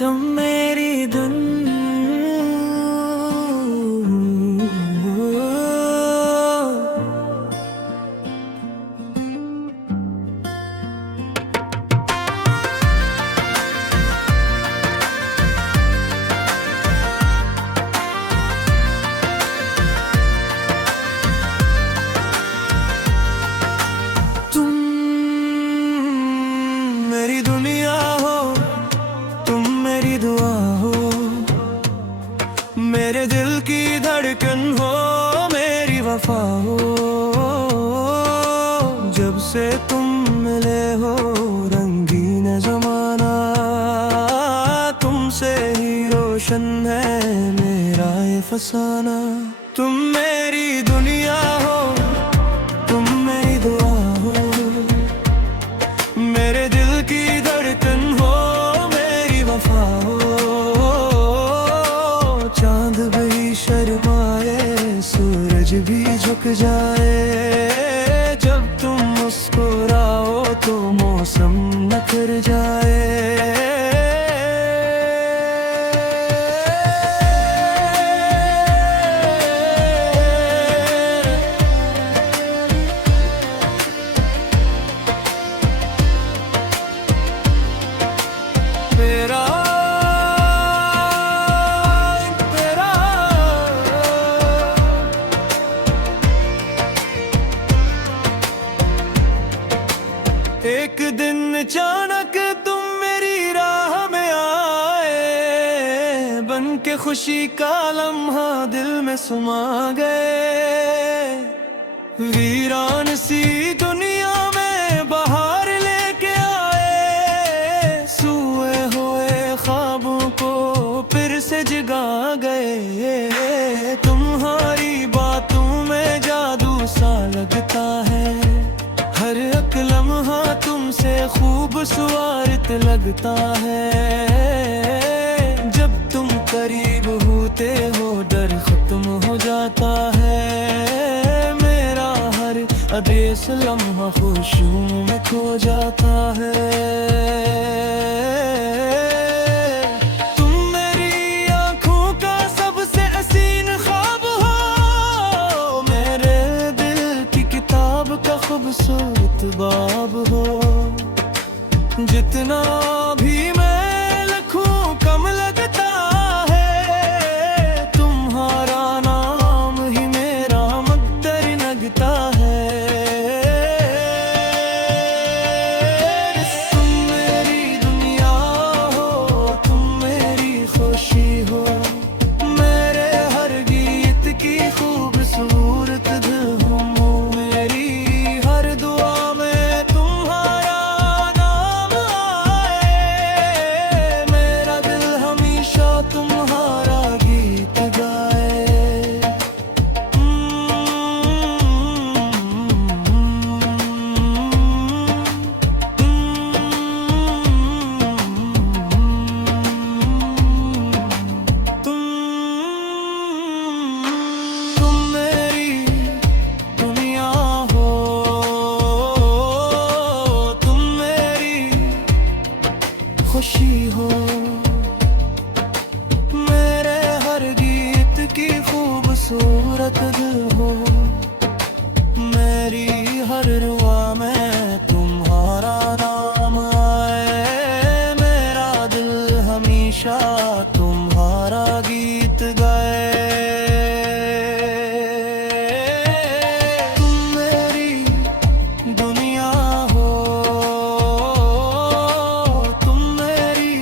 तुम मेरी तुम मेरी दुनिया हो, तुम मेरी दुआ हो, मेरे दिल की धड़कन हो, मेरी वफा हो। जब से तुम मिले हो रंगीन ज़माना, तुमसे ही रोशन है मेरा ये फसाना। तुम मेरी दुनिया हो, तुम मेरी दुआ हो, मेरे दिल की धड़कन हो, मेरी वफा हो। चांद भी शर्माए, सूरज भी झुक जाए, जब तुम मुस्कुराओ तो मौसम निखर जाए। मेरा तेरा एक दिन अचानक तुम मेरी राह में आए, बन के खुशी का लम्हा दिल में समा गए। वीरान सी दुनिया में बहार लेके आए, सोए हुए ख्वाबों को फिर से जगा गए। तुम्हारी बातों में जादू सा लगता है, हर एक लम्हा तुमसे खूबसूरत लगता है। जब तुम करीब होते हो डर खत्म हो जाता है, मेरा हर आदेश लम्हा खुशियों में खो जाता है। तुम मेरी आँखों का सबसे हसीन ख्वाब हो, मेरे दिल की किताब का खूबसूरत बाब हो। जितना भी मैं लिखूं कम लगता है, तुम्हारा नाम ही मेरा मुक़द्दर लगता है। तुम मेरी दुनिया हो, तुम मेरी खुशी हो, मेरे हर गीत की खूबसूरत धुन हो। मेरी हर दुआ में तुम्हारा नाम आए, मेरा दिल हमेशा तुम्हारा गीत गाए। तुम मेरी दुनिया हो, तुम मेरी खुशी हो, मेरे हर गीत की खूबसूरत दिल हो। मेरी हर रुआ में तुम्हारा नाम आए, मेरा दिल हमेशा तुम्हारा गीत गाए। तुम मेरी दुनिया हो, तुम मेरी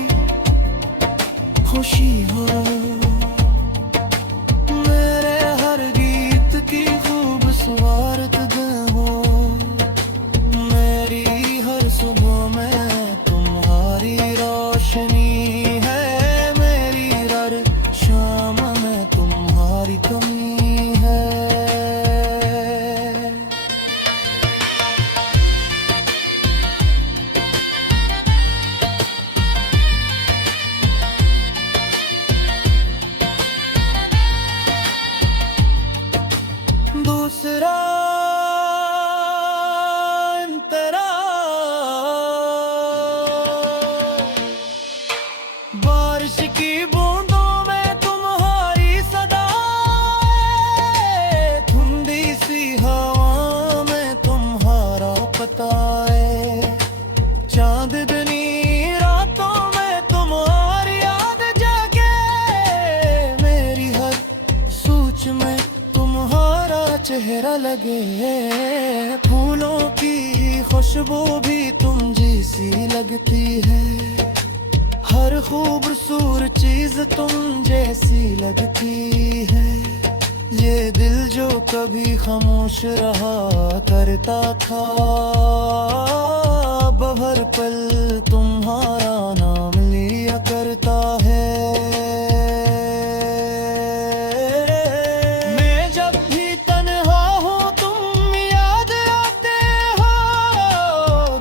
खुशी हो, मेरे हर गीत की खूबसूरत दिल हो। मेरी हर सुबह में तुम्हारी रोशनी है, मेरी हर शाम में तुम्हारी कमी है। बताए। चांदनी रातों में तुम्हारी याद जागे, मेरी हर सोच में तुम्हारा चेहरा लगे। फूलों की खुशबू भी तुम जैसी लगती है, हर खूबसूरत चीज तुम जैसी लगती है। ये दिल जो कभी खामोश रहा करता था, अब हर पल तुम्हारा नाम लिया करता है। मैं जब भी तन्हा हूँ तुम याद आते हो,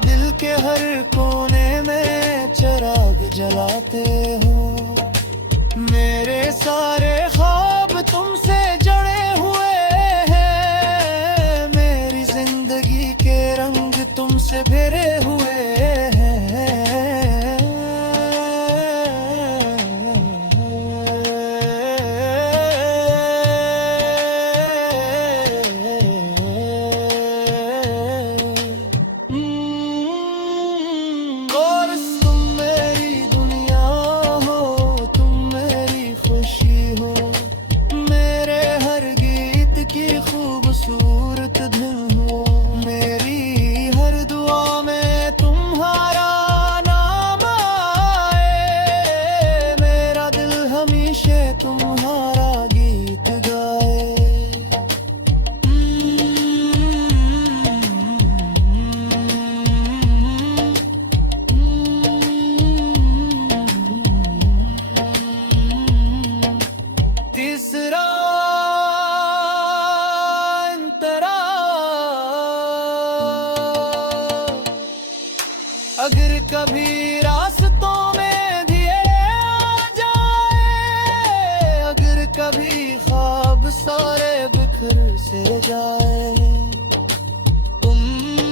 दिल के हर कोने में चिराग जलाते हो। मेरे सारे ख्वाब तुमसे जुड़े हुए हैं, मेरी जिंदगी के रंग तुमसे भरे हुए हैं। और तुम मेरी दुनिया हो, तुम मेरी खुशी हो, मेरे हर गीत की खूबसूरत धुन हो। मेरी हर दुआ में तुम्हारा नाम आए, मेरा दिल हमेशा तुम्हारा गीत गाए। तीसरा अंतरा, अगर कभी रास्तों में दिए आ जाए, अगर कभी ख्वाब सारे बिखर से जाए, तुम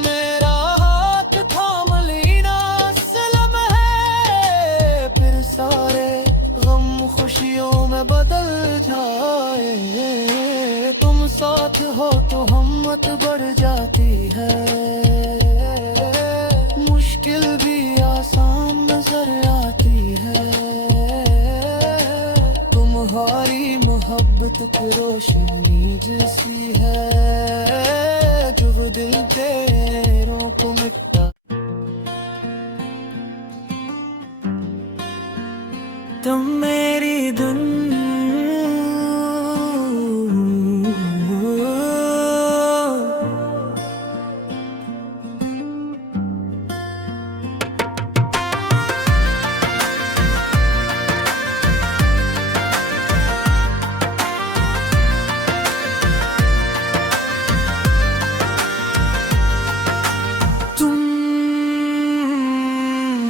मेरा हाथ थाम लेना सलाम है, फिर सारे गम खुशियों में बदल जाए। तुम साथ हो तो हिम्मत बढ़ जाती है, मुश्किल भी आसान नजर आती है। तुम्हारी मोहब्बत की रोशनी जैसी है, जो दिल तेरों को मिटा। तुम मेरी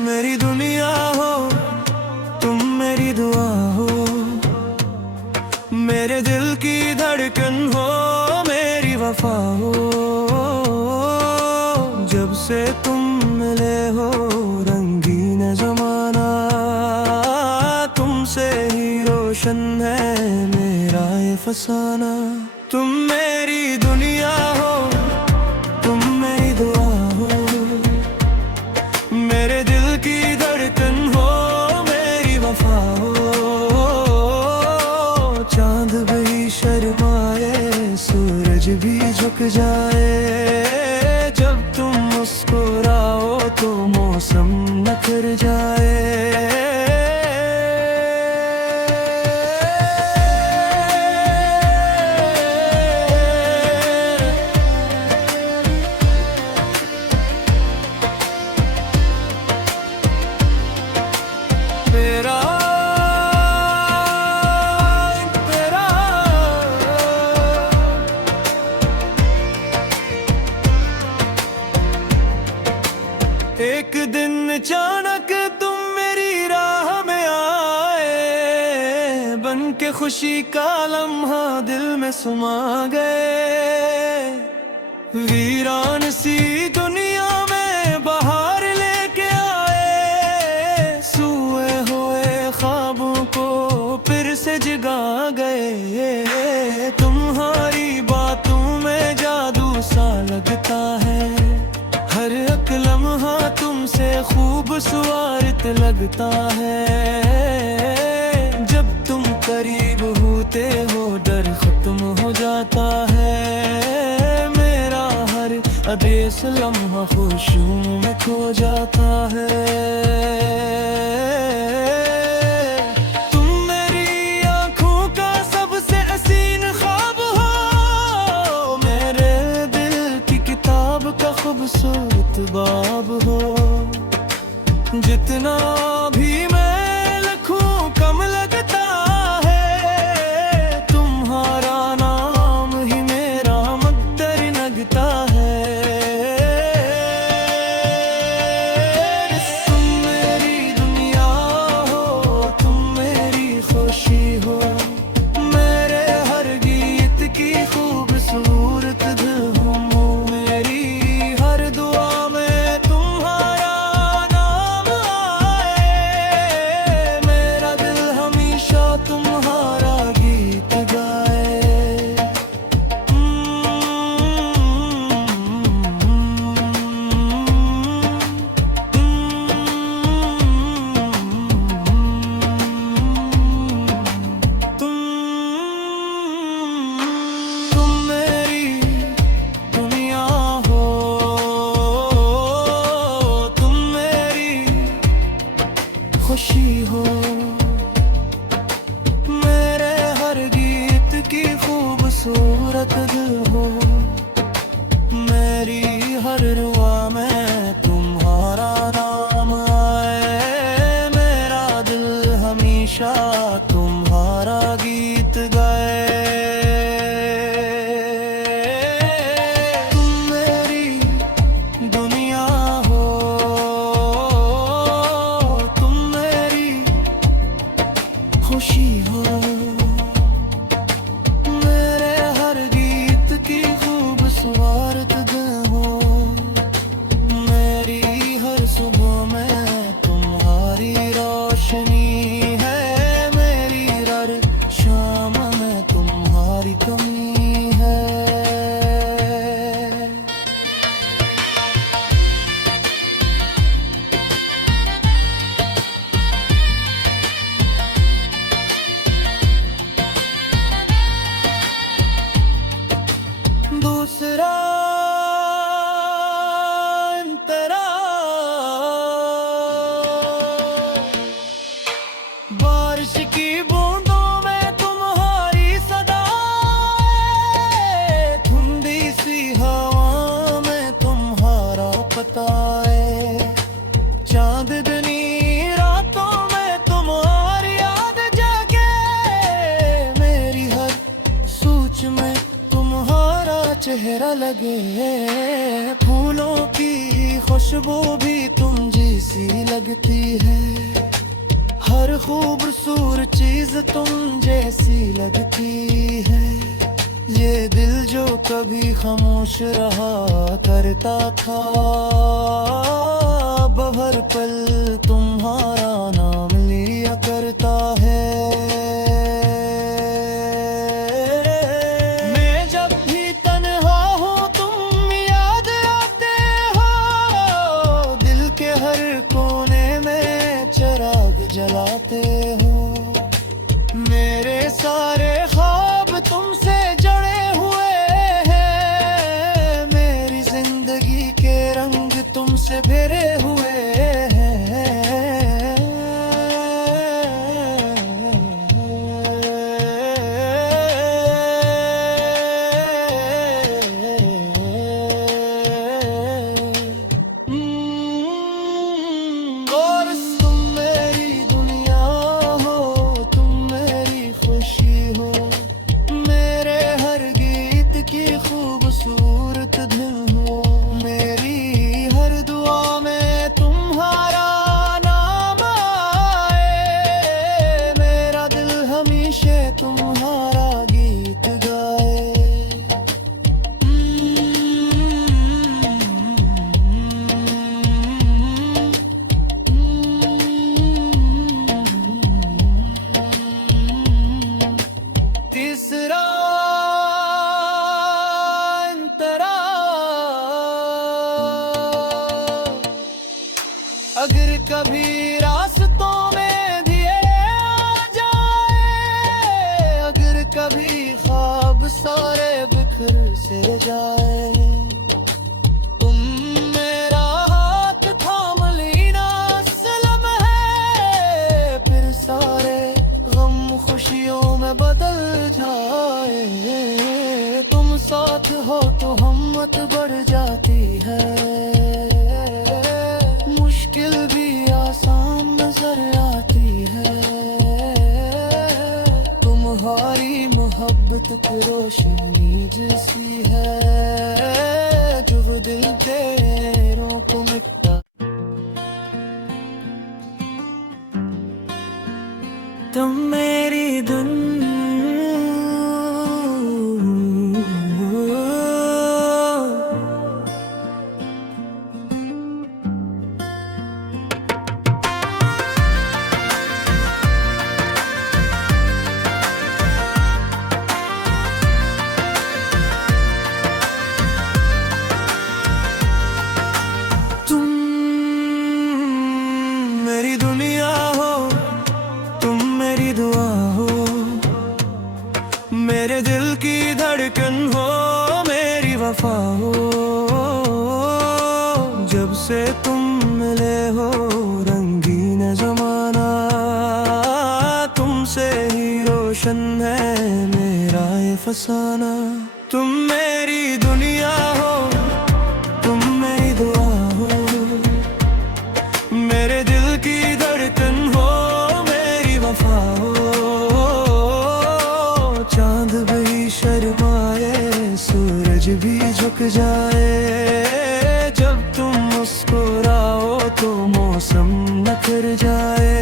मेरी दुनिया हो, तुम मेरी दुआ हो, मेरे दिल की धड़कन हो, मेरी वफा हो। जब से तुम मिले हो रंगीन जमाना, तुमसे ही रोशन है मेरा ये फसाना। तुम मेरी दुनिया हो, तुम मेरी दुआ हो, मेरे दिल की धड़कन हो, मेरी वफा हो। चांद भी शर्माए, सूरज भी झुक जाए, जब तुम मुस्कुराओ तो मौसम निखर जाए। मेरा तेरा एक दिन अचानक तुम मेरी राह में आए, बन के खुशी का लम्हा दिल में समा गए। वीरान सी दुनिया में बाहर लेके आए, सोए हुए ख्वाबों को फिर से जगा गए। तुम्हारी बातों में जादू सा लगता है, से खूबसूरत लगता है। जब तुम करीब होते हो डर खत्म हो जाता है। मेरा हर आदेश लम्हा खुशियों में खो जाता है। तुम मेरी आँखों का सबसे हसीन ख्वाब हो, मेरे दिल की किताब का खूबसूरत बाब हो। जितना भी मैं लिखूं कम लगता है, तुम्हारा नाम ही मेरा मुक़द्दर लगता है। तुम मेरी दुनिया हो, तुम मेरी खुशी हो, मेरे हर गीत की खूबसूरत धुन हो। मेरी हर दुआ में तुम्हारा नाम आए, मेरा दिल हमेशा तुम्हारा गीत गाए। तुम मेरी दुनिया हो, तुम मेरी खुशी हो, मेरे हर गीत की खूबसूरत दिल हो। मेरी हर रुआ में तुम्हारा नाम आए, मेरा दिल हमेशा तुम्हारा गीत गाए। तुम मेरी दुनिया हो, तुम मेरी खुशी हो, मेरे हर गीत की खूबसूरत दिल हो। मेरी हर सुबह में तुम्हारी रोशनी है, मेरी हर शाम में तुम्हारी कमी है। दूसरा तेरा बारिश की बूंदों में तुम्हारी सदाएं, ठंडी सी हवा में तुम्हारा पता है। चांदनी रातों में तुम्हारी याद जागे, मेरी हर सोच में तुम्हारा चेहरा लगे। फूलों की खुशबू भी तुम जैसी लगती है, हर खूबसूरत चीज तुम जैसी लगती है। ये दिल जो कभी खामोश रहा करता था, अब हर पल तुम्हारा नाम लिया करता है। मैं जब भी तन्हा हूँ तुम याद आते हो, दिल के हर कोने में चिराग जलाते हो। मेरे सारे ख्वाब तुमसे जड़े हुए हैं, मेरी जिंदगी के रंग तुमसे भरे हुए और तुम मेरी दुनिया हो, तुम मेरी खुशी हो, मेरे हर गीत की खूबसूरत धुन हो। मेरी हर दुआ में तुम कभी रास्तों में दिए आ जाए, अगर कभी ख्वाब सारे बिखर से जाए, तुम मेरा हाथ थाम लेना सलाम है, फिर सारे गम खुशियों में बदल जाए। तुम साथ हो तो हिम्मत बढ़ जाती है, मुश्किल भी आसान नजर आती है। तुम्हारी मोहब्बत की रोशनी जैसी है, जो वो दिल तेरों को मिटा। तुम मेरी दुनिया हो, तुम मेरी दुआ हो, मेरे दिल की धड़कन हो, मेरी वफा हो। जब से तुम मिले हो रंगीन जमाना, तुमसे ही रोशन है मेरा ये फसाना। तुम मेरी दुनिया हो, तुम मेरी दुआ हो, मेरे दिल की धड़कन हो, मेरी वफा हो। चांद भी शर्माए, सूरज भी झुक जाए, जब तुम मुस्कुराओ तो मौसम निखर जाए।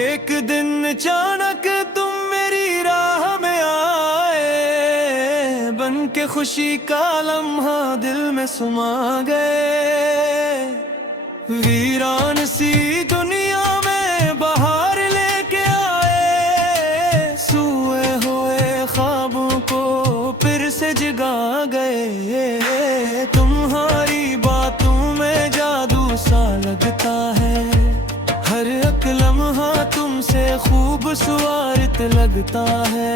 एक दिन अचानक तुम मेरी राह में आए, बन के खुशी का लम्हा दिल में समा गए। वीरान सी दुनिया में बाहर लेके आए, सोए हुए ख्वाबों को फिर से जगा गए। तुम्हारी बातों में जादू सा लगता है, हर एक लम्हा तुमसे खूबसूरत लगता है।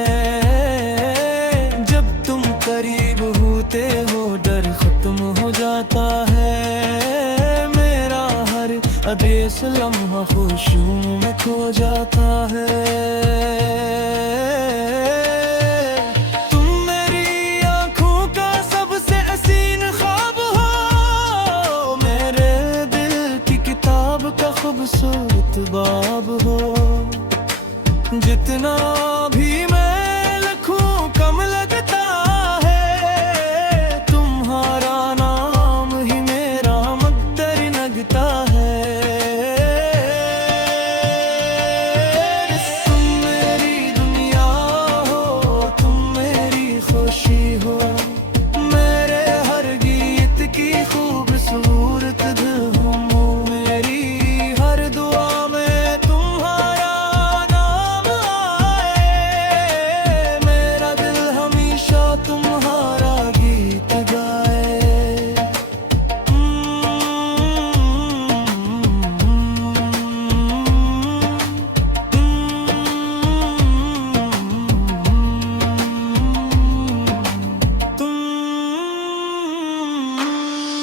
जब तुम करीब होते हो डर खत्म हो जाता है, मेरा हर अदेस लम्हा खुशियों में खो जाता है। तुम मेरी आँखों का सबसे हसीन ख्वाब हो, मेरे दिल की किताब का खूबसूरत बाब हो। जितना भी मैं लिखूं कम लगता है, तुम्हारा नाम ही मेरा मुक़द्दर लगता है। तुम मेरी दुनिया हो, तुम मेरी खुशी हो, मेरे हर गीत की खूबसूरत दिल हो। मेरी हर दुआ में तुम्हारा नाम आए, मेरा दिल हमेशा तुम्हारा गीत गाए।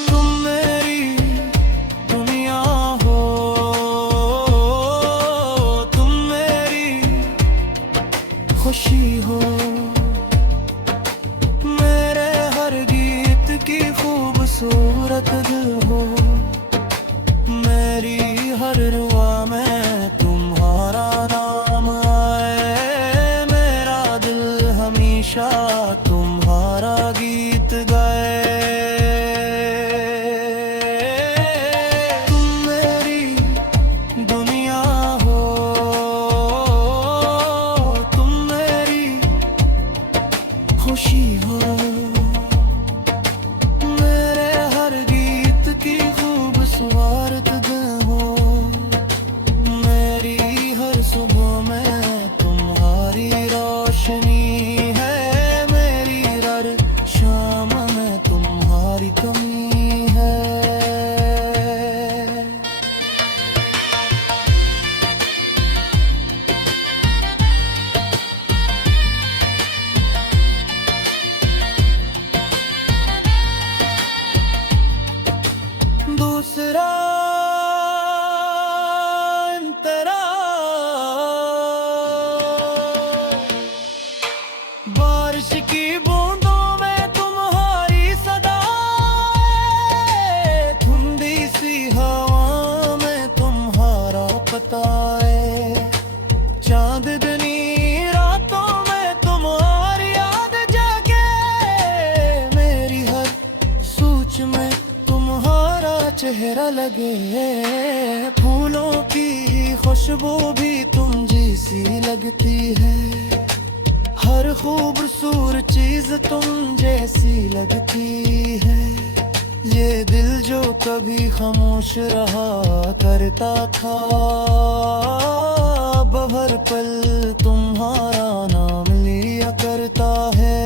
तुम मेरी दुनिया हो, तुम मेरी खुशी हो, मेरे हर गीत की खूबसूरत दिल हो। मेरी हर रुआ में तुम्हारा नाम आए, मेरा दिल हमेशा तुम्हारा गीत गाए। तुम मेरी दुनिया हो, सताए। चांदनी रातों में तुम्हारी याद जागे, मेरी हर सोच में तुम्हारा चेहरा लगे। फूलों की खुशबू भी तुम जैसी लगती है, हर खूबसूरत चीज तुम जैसी लगती है। ये दिल जो कभी खामोश रहा करता था, अब हर पल तुम्हारा नाम लिया करता है।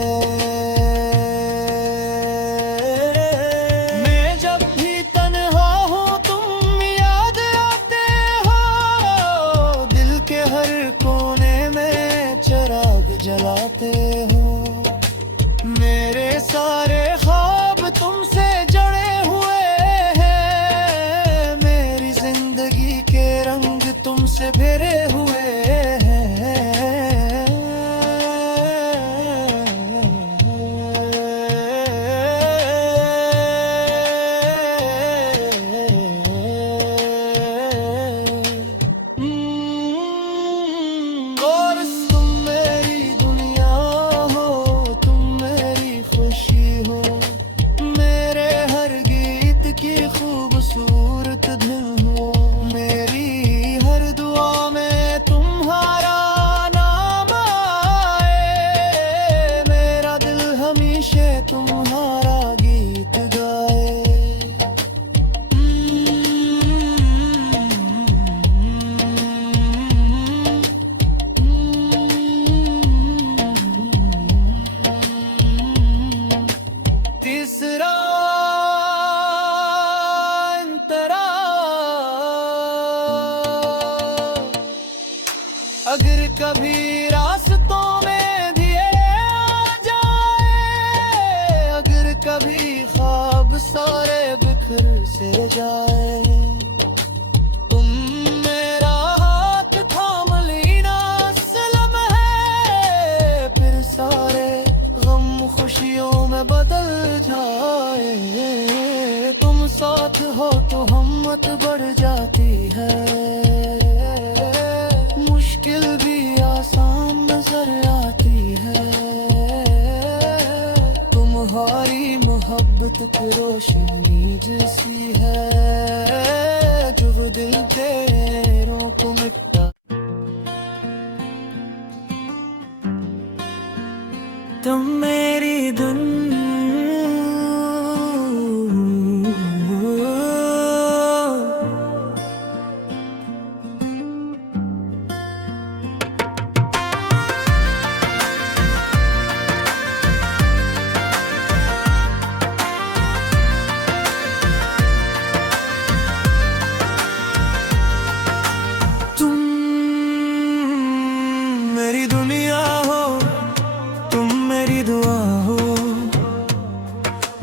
मैं जब भी तन्हा हूँ तुम याद आते हो, दिल के हर कोने में चिराग जलाते हो। मेरे सारे ख्वाब तुमसे जड़े हुए हैं, मेरी जिंदगी के रंग तुमसे भरे हुए हैं। और तुम मेरी दुनिया हो, तुम मेरी खुशी हो, मेरे हर गीत की खूबसूरत धुन हो। मेरी हर दुआ में तुम्हारा नाम आए, मेरा दिल हमेशा तुम्हारा गीत गाए। तीसरा अंतरा, अगर कभी रास्तों में दिए आ जाए, अगर कभी ख्वाब सारे बिखर से जाए, तुम मेरा हाथ थाम लेना सलाम है, फिर सारे गम खुशियों में बदल जाए। तुम साथ हो तो हिम्मत बढ़ जाती है, मुश्किल भी आसान नजर आती है। तुम्हारी मोहब्बत की रोशनी जैसी है, जो वो दिल तेरों को मिटा। तुम मेरी मेरी दुनिया हो, तुम मेरी दुआ हो,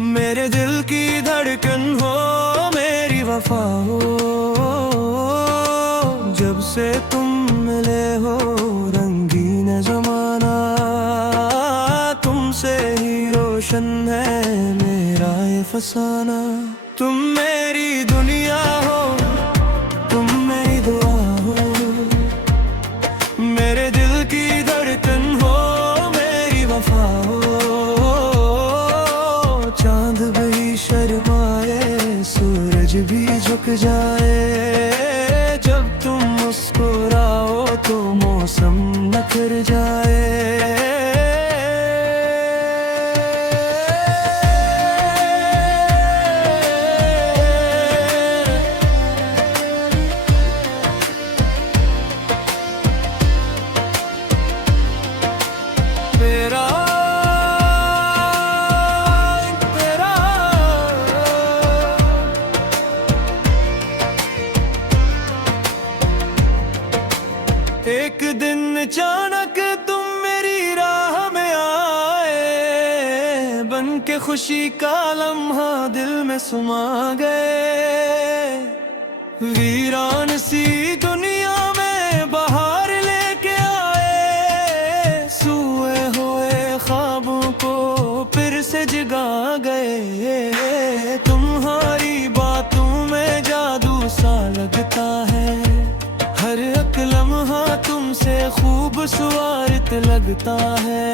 मेरे दिल की धड़कन हो, मेरी वफा हो। जब से तुम मिले हो रंगीन जमाना, तुमसे ही रोशन है मेरा ये फसाना। तुम मेरी दुनिया हो, तुम मेरी दुआ हो, मेरे दिल की धड़कन हो, मेरी वफा हो। चांद भी शर्माए, सूरज भी झुक जाए, जब तुम मुस्कुराओ तो मौसम निखर जाए। मेरा तेरा एक दिन अचानक तुम मेरी राह में आए, बन के खुशी का लम्हा दिल में समा गए। वीरान सी दुनिया में बाहर लेके आए, सोए हुए ख्वाबों को फिर से जगा गए। तुम्हारी बातों में जादू सा लगता है, खूबसूरत लगता है।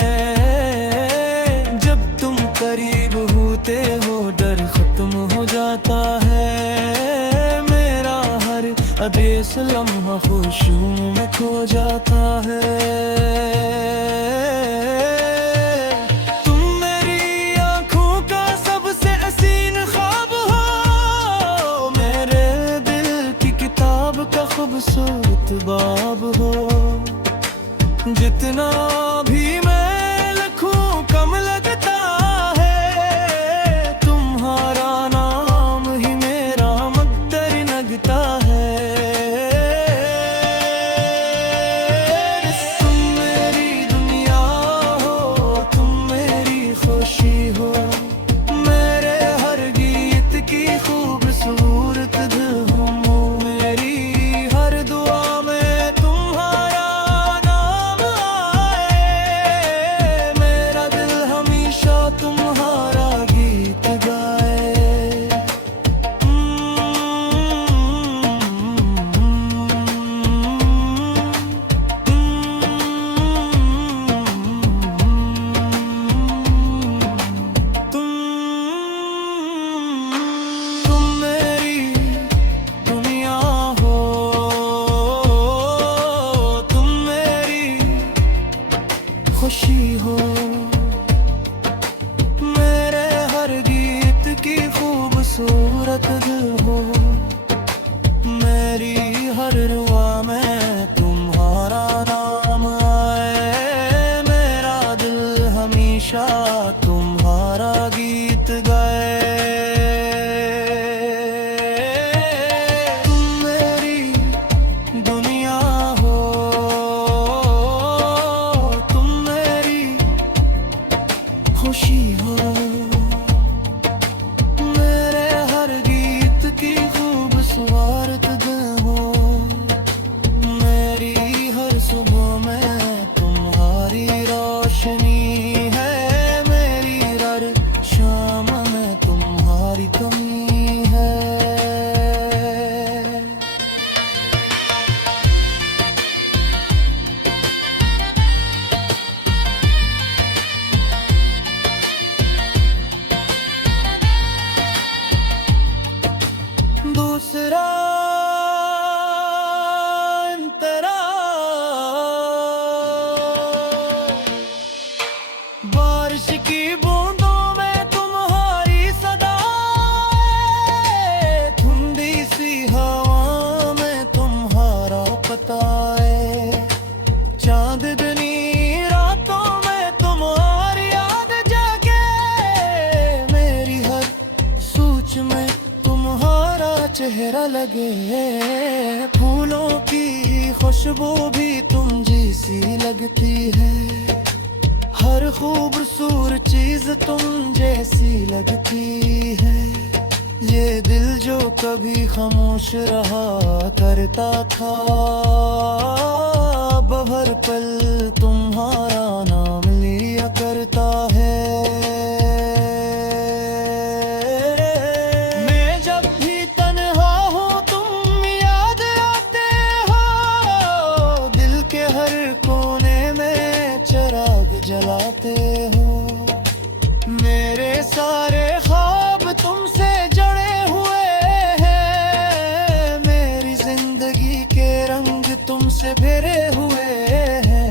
जब तुम करीब होते हो डर खत्म हो जाता है। मेरा हर आदेश लम्हा खुशियों में खो जाता है। तुम मेरी आंखों का सबसे हसीन ख्वाब हो, मेरे दिल की किताब का खूबसूरत बाब हो। जितना भी मैं लिखूं कम लगता है, तुम्हारा नाम ही मेरा मुक़द्दर लगता है। तुम मेरी दुनिया हो, तुम मेरी खुशी हो, मेरे हर गीत की खूबसूरत धुन हो। मेरी हर दुआ में तुम्हारा तुम्हारा गीत गाए। तुम मेरी दुनिया हो, तुम मेरी खुशी हो, की खूबसूरत दिल हो। मेरी हर रुआ में तुम्हारा नाम आए। मेरा दिल हमेशा तुम्हारा गीत गाए। तुम मेरी दुनिया हो, तुम मेरी खुशी हो, खूबसूरत दिन हो। मेरी हर सुबह में तुम्हारी रोशनी है। मेरी हर शाम में तुम्हारी कमी है। दूसरा तेरा बारिश की बूंदों में तुम्हारी सदा, ठंडी सी हवा में तुम्हारा पता है। चांदनी रातों में तुम्हारी याद जागे। मेरी हर सोच में तुम्हारा चेहरा लगे। फूलों की खुशबू भी तुम जैसी लगती है। हर खूबसूरत चीज तुम जैसी लगती है। ये दिल जो कभी खामोश रहा करता था, अब हर पल तुम्हारा नाम लिया करता है। जलाते हो मेरे सारे ख्वाब तुमसे जड़े हुए हैं। मेरी जिंदगी के रंग तुमसे भरे हुए हैं।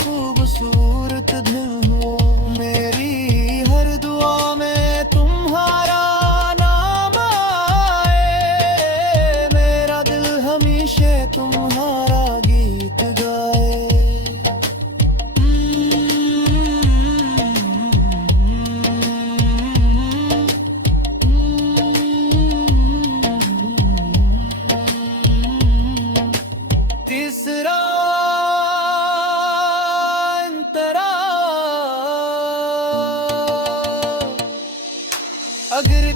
खूबसूरत दिन हो, मेरी हर दुआ में तुम्हारा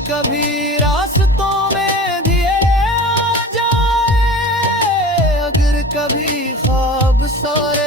कभी रास्तों में अंधेरे आ जाए, अगर कभी ख्वाब सारे